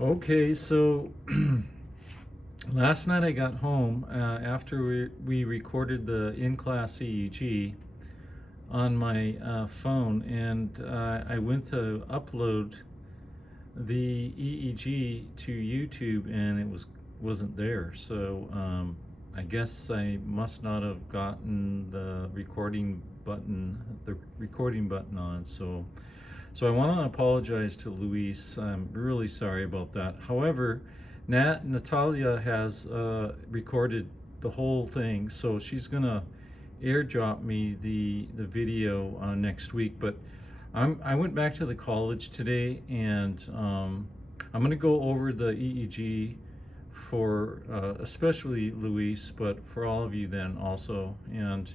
Okay, so last night I got home after we recorded the in-class EEG on my phone, and I went to upload the EEG to YouTube, and wasn't there. So I guess I must not have gotten the recording button on. So I want to apologize to Luis. I'm really sorry about that. However, Natalia has recorded the whole thing, so she's gonna airdrop me the video next week. But I went back to the college today, and I'm gonna go over the EEG for especially Luis, but for all of you then also, and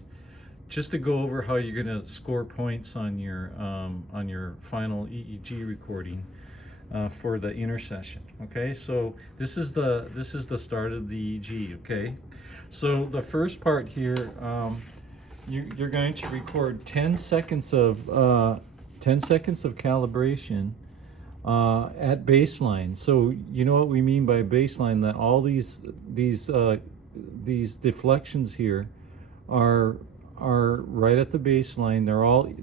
just to go over how you're going to score points on your final EEG recording for the intersession. Okay, so this is the start of the EEG. Okay, so the first part here, you're going to record 10 seconds of 10 seconds of calibration at baseline. So you know what we mean by baseline, that all these deflections here are right at the baseline. They're all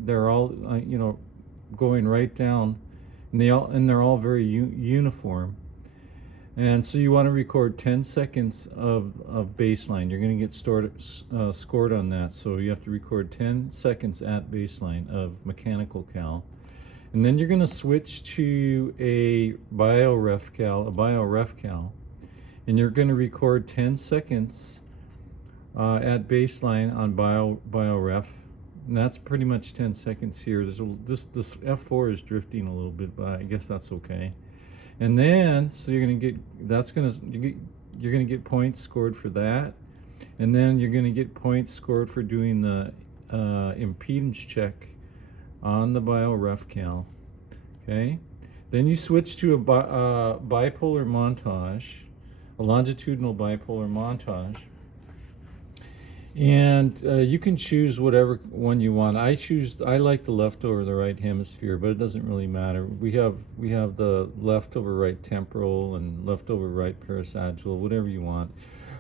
going right down, and they're all very uniform. And so you want to record 10 seconds of baseline. You're going to get scored on that. So you have to record 10 seconds at baseline of mechanical cal. And then you're going to switch to a bioref cal, and you're going to record 10 seconds at baseline on bioref, and that's pretty much 10 seconds here. This F4 is drifting a little bit, but I guess that's okay. And then so you're going to get you're going to get points scored for that, and then you're going to get points scored for doing the impedance check on the bioref cal. Okay, then you switch to a bipolar montage, a longitudinal bipolar montage. And you can choose whatever one you want. I like the left over the right hemisphere, but it doesn't really matter. We have the left over right temporal and left over right parasagittal, whatever you want.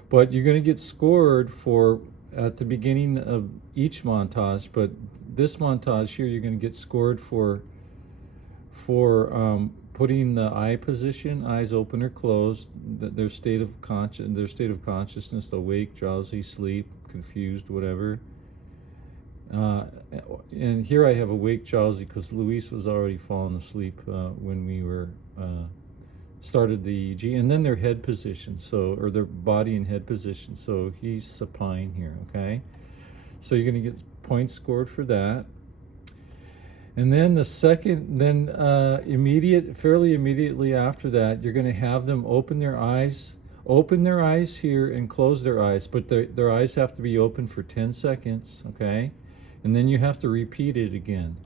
But you're going to get scored for at the beginning of each montage. But this montage here, you're going to get scored for putting the eye position, eyes open or closed, their state of consciousness, awake, drowsy, sleep, confused, whatever. And here I have awake, drowsy, because Luis was already falling asleep when we were started the EEG. And then their head position, or their body and head position. So he's supine here. Okay, so you're going to get points scored for that. And then fairly immediately after that, you're going to have them open their eyes here and close their eyes, but their eyes have to be open for 10 seconds, okay? And then you have to repeat it again,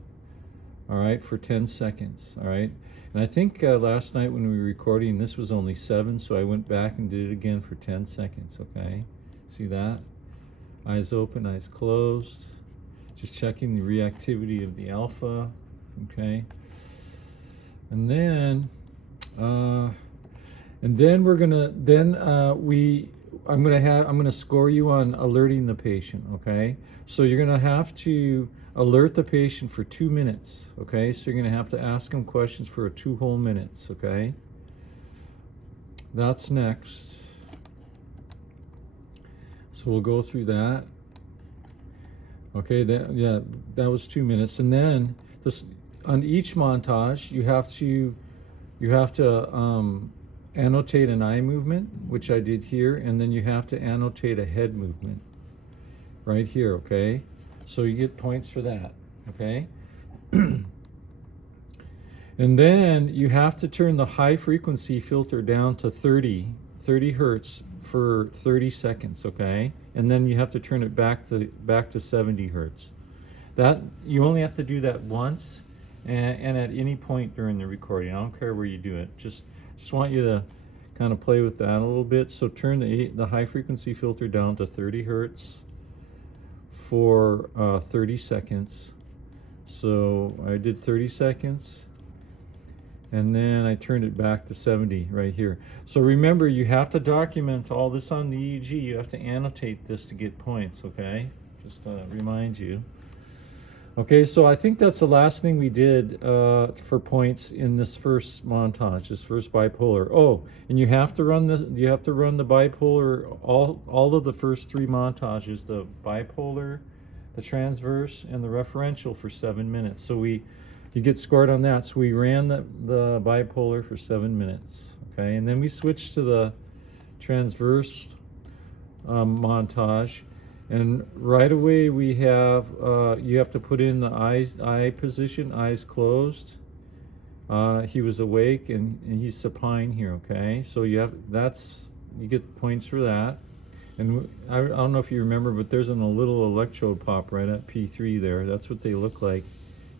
all right, for 10 seconds, all right? And I think last night when we were recording, this was only 7, so I went back and did it again for 10 seconds, okay? See that? Eyes open, eyes closed. Just checking the reactivity of the alpha, okay? And then we're gonna I'm gonna score you on alerting the patient, okay? So you're gonna have to alert the patient for 2 minutes, okay? So you're gonna have to ask them questions for 2 whole minutes, okay? That's next. So we'll go through that. Okay, that was 2 minutes, and then on each montage you have to annotate an eye movement, which I did here, and then you have to annotate a head movement right here. Okay, so you get points for that. Okay, and then you have to turn the high frequency filter down to 30 hertz for 30 seconds, okay? And then you have to turn it back to 70 hertz. That you only have to do that once, and at any point during the recording. I don't care where you do it. Just want you to kind of play with that a little bit. So turn the high frequency filter down to 30 hertz for 30 seconds. So I did 30 seconds. and then I turned it back to 70 right here. So remember, you have to document all this on the EEG. You have to annotate this to get points, okay? Just to remind you. Okay, so I think that's the last thing we did for points in this first montage, this first bipolar. Oh, and you have to run the bipolar, all of the first three montages, the bipolar, the transverse, and the referential for 7 minutes. So you get scored on that. So we ran the bipolar for 7 minutes, okay, and then we switched to the transverse montage. And right away we have, you have to put in the eye position, eyes closed. He was awake and he's supine here, okay? So you get points for that. And I don't know if you remember, but there's a little electrode pop right at P3 there. That's what they look like.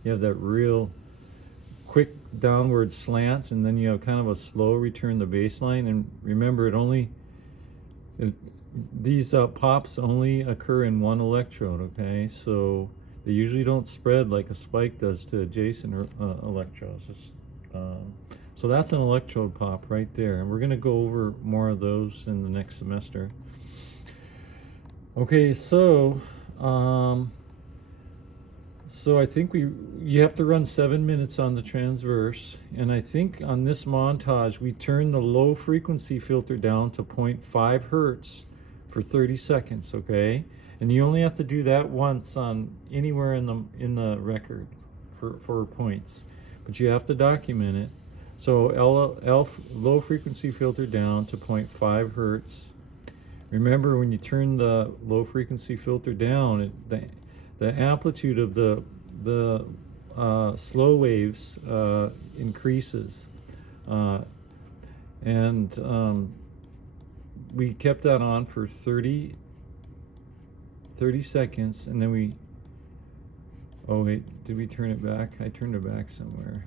You have that real quick downward slant, and then you have kind of a slow return to baseline. And remember, these pops only occur in one electrode, okay? So they usually don't spread like a spike does to adjacent electrodes. So that's an electrode pop right there, and we're going to go over more of those in the next semester. Okay, so I think you have to run 7 minutes on the transverse, and I think on this montage we turn the low frequency filter down to 0.5 hertz for 30 seconds, okay? And you only have to do that once on anywhere in the record for points, but you have to document it. So low frequency filter down to 0.5 hertz. Remember, when you turn the low frequency filter down, the amplitude of the slow waves increases, and we kept that on for 30 seconds, and then oh wait, did we turn it back? I turned it back somewhere.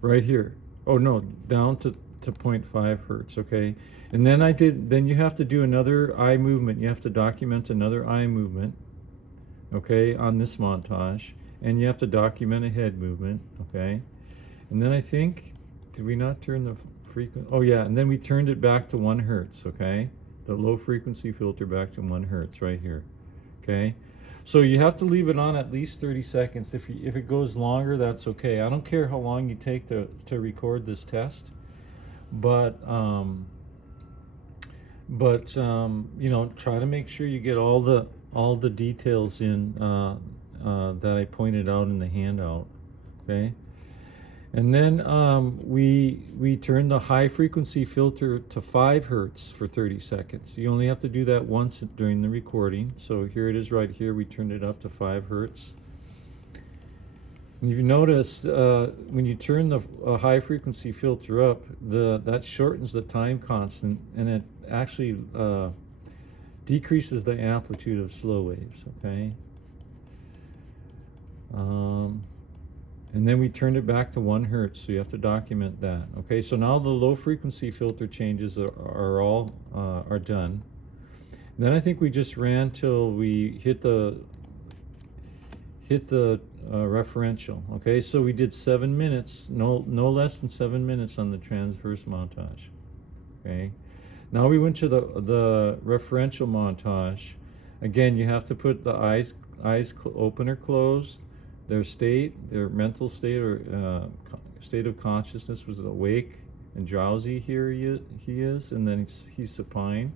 Right here. Oh no, down to 0.5 hertz, okay? And then you have to do another eye movement. You have to document another eye movement, okay, on this montage. And you have to document a head movement, okay? And then I think, did we not turn the frequency? Oh yeah, and then we turned it back to 1 hertz, okay? The low frequency filter back to 1 hertz right here, okay? So you have to leave it on at least 30 seconds. If it goes longer, that's okay. I don't care how long you take to record this test, but you know, try to make sure you get all the details in that I pointed out in the handout, okay? And then we turn the high frequency filter to 5 hertz for 30 seconds. You only have to do that once during the recording. So here it is right here. We turned it up to 5 hertz. And if you notice, when you turn the high frequency filter up, that shortens the time constant, and it actually decreases the amplitude of slow waves, okay? And then we turned it back to 1 hertz, so you have to document that. Okay, so now the low frequency filter changes are all done. And then I think we just ran till we hit the referential. Okay, so we did 7 minutes, no less than 7 minutes on the transverse montage. Okay, now we went to the referential montage. Again, you have to put the eyes open or closed. Their mental state or state of consciousness was awake and drowsy. Here he is, and then he's supine.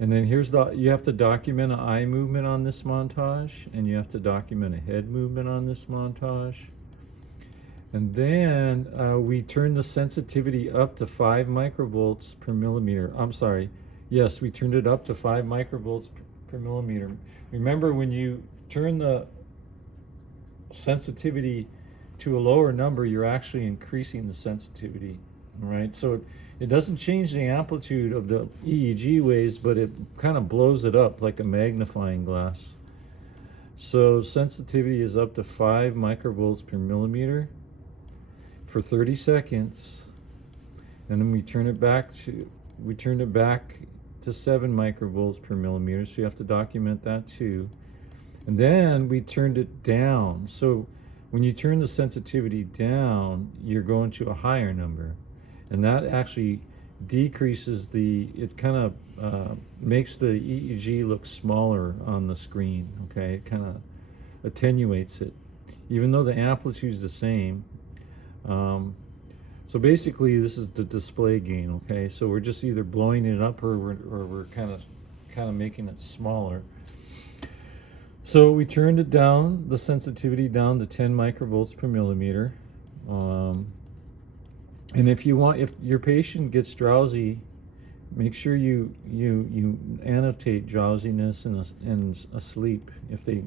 And then you have to document an eye movement on this montage, and you have to document a head movement on this montage. And then we turn the sensitivity up to 5 microvolts per millimeter. I'm sorry. Yes, we turned it up to 5 microvolts per millimeter. Remember, when you turn the sensitivity to a lower number, you're actually increasing the sensitivity, all right? So it doesn't change the amplitude of the EEG waves, but it kind of blows it up like a magnifying glass. So sensitivity is up to 5 microvolts per millimeter for 30 seconds, and then we turned it back to 7 microvolts per millimeter, so you have to document that too. And then we turned it down. So When you turn the sensitivity down, you're going to a higher number, and that actually decreases it kind of makes the EEG look smaller on the screen. Okay, it kind of attenuates it, even though the amplitude is the same. So basically, this is the display gain. Okay, so we're just either blowing it up or we're kind of making it smaller. So we turned it down, the sensitivity down to 10 microvolts per millimeter. And if your patient gets drowsy, make sure you annotate drowsiness and asleep if they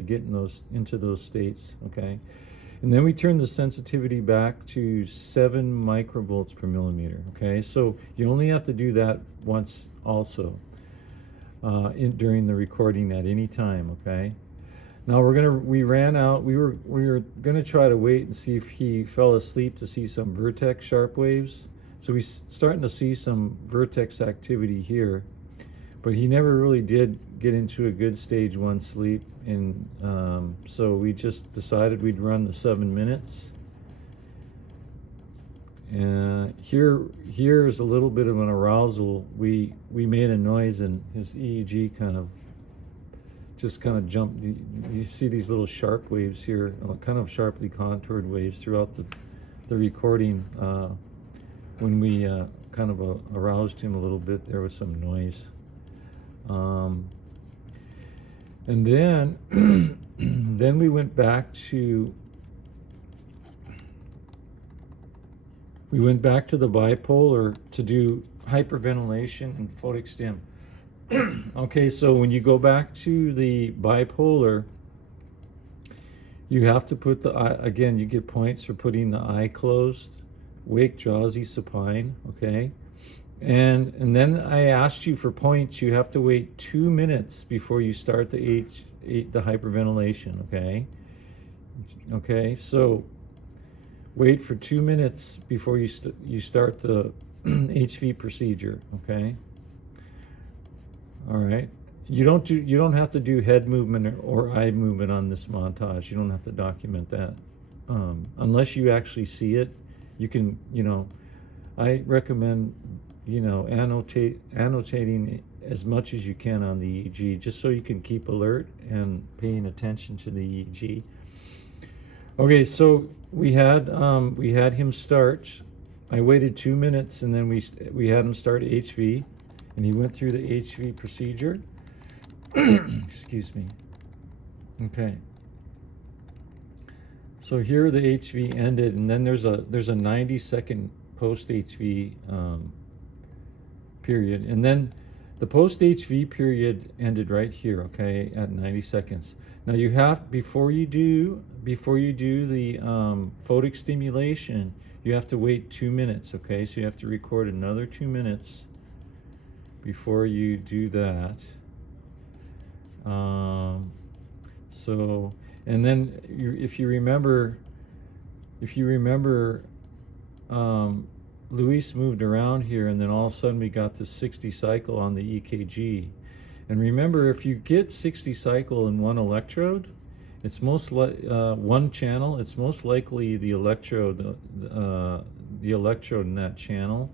get into those states. Okay, and then we turn the sensitivity back to 7 microvolts per millimeter. Okay, so you only have to do that once also during the recording at any time. Okay. Now we ran out. We were gonna try to wait and see if he fell asleep to see some vertex sharp waves. So we're starting to see some vertex activity here, but he never really did get into a good stage 1 sleep, and so we just decided we'd run the 7 minutes. And here is a little bit of an arousal. We made a noise, and his EEG kind of jumped. You see these little sharp waves here, kind of sharply contoured waves throughout the recording. When we kind of aroused him a little bit, there was some noise. And then then we went back to the bipolar to do hyperventilation and photic stim. Okay, so when you go back to the bipolar, you have to put the eye, again, you get points for putting the eye closed, wake, drowsy, supine. Okay, and then I asked you for points. You have to wait 2 minutes before you start the hyperventilation. Okay, so wait for 2 minutes before you start the HV procedure. Okay. All right. You don't have to do head movement or eye movement on this montage. You don't have to document that unless you actually see it. You can, I recommend, annotating as much as you can on the EEG, just so you can keep alert and paying attention to the EEG. Okay, so we had him start. I waited 2 minutes, and then we had him start HV. And he went through the HV procedure. Excuse me. Okay. So here the HV ended, and then there's a 90-second post HV period, and then the post HV period ended right here. Okay, at 90 seconds. Now you have before you do the photic stimulation, you have to wait 2 minutes. Okay, so you have to record another 2 minutes before you do that. So, and then if you remember, Luis moved around here, and then all of a sudden we got the 60 cycle on the EKG. And remember, if you get 60 cycle in one electrode, it's one channel. It's most likely the electrode in that channel.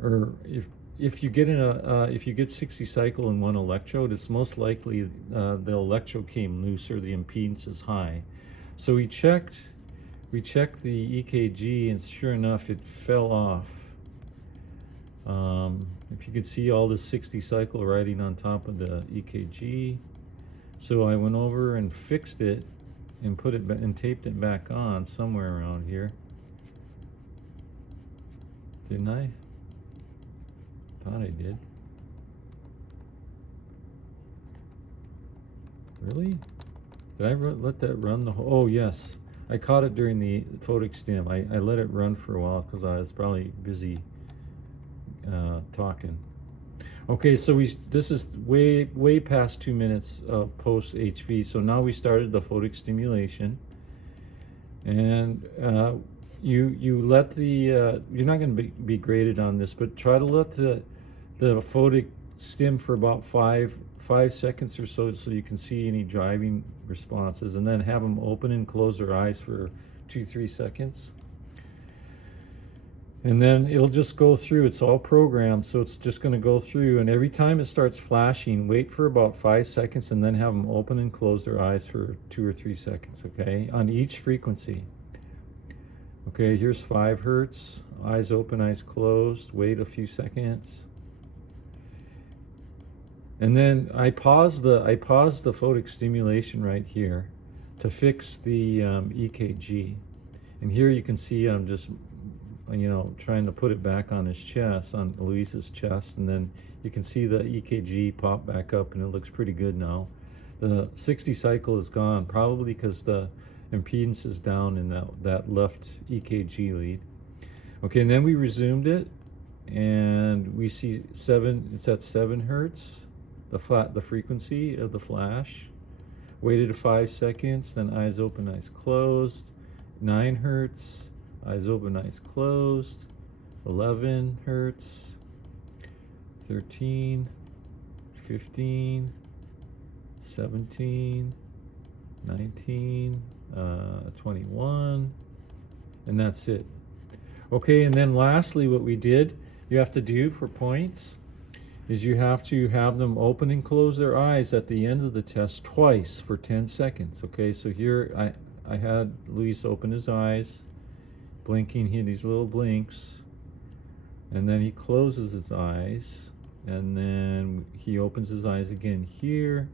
Or if you get 60 cycle in one electrode, it's most likely the electrode came loose or the impedance is high. So we checked the EKG, and sure enough, it fell off. If you could see all the 60 cycle writing on top of the EKG. So I went over and fixed it and put it and taped it back on somewhere around here. Didn't I? Thought I did. Really? Did I let that run the whole? Oh yes, I caught it during the photic stim. I let it run for a while because I was probably busy talking. Okay, so this is way past 2 minutes post HV. So now we started the photic stimulation, and you let the you're not going to be graded on this, but try to let the photic stim for about 5 seconds or so you can see any driving responses, and then have them open and close their eyes for 2-3 seconds. And then it'll just go through. It's all programmed, so it's just going to go through, and every time it starts flashing, wait for about 5 seconds and then have them open and close their eyes for 2 or 3 seconds, okay, on each frequency. Okay, here's 5 hertz, eyes open, eyes closed, wait a few seconds. And then I pause the photic stimulation right here to fix the EKG. And here you can see I'm just, you know, trying to put it back on his chest, on Luis's chest, and then you can see the EKG pop back up, and it looks pretty good now. The 60 cycle is gone, probably because the impedance is down in that left EKG lead. Okay, and then we resumed it, and we see it's at 7 hertz, the frequency of the flash. Waited 5 seconds, then eyes open, eyes closed. 9 hertz, eyes open, eyes closed. 11 hertz, 13, 15, 17, 19, 21, and that's it. Okay, and then lastly, what we did, you have to do for points, is you have to have them open and close their eyes at the end of the test twice for 10 seconds. Okay, so here I had Luis open his eyes, blinking here, these little blinks, and then he closes his eyes, and then he opens his eyes again here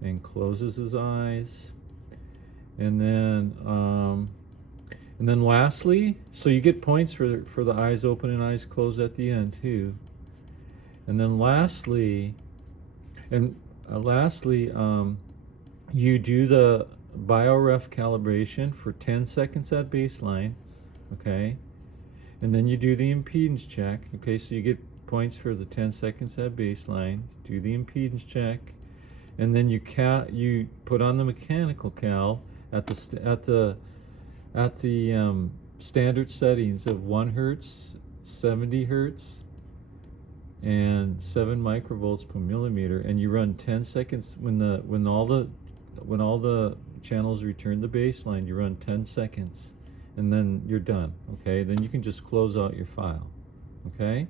and closes his eyes, and then lastly, so you get points for the eyes open and eyes closed at the end too. And then lastly, you do the bioref calibration for 10 seconds at baseline, okay? And then you do the impedance check, okay? So you get points for the 10 seconds at baseline, do the impedance check, and then you put on the mechanical cal at the standard settings of 1 hertz, 70 hertz, and 7 microvolts per millimeter, and you run 10 seconds. When all the channels return to baseline, you run 10 seconds, and then you're done. Okay, then you can just close out your file. Okay,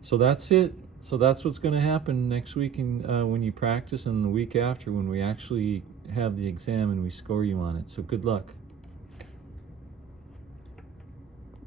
so that's it. So that's what's going to happen next week, when you practice, and the week after when we actually have the exam and we score you on it. So good luck.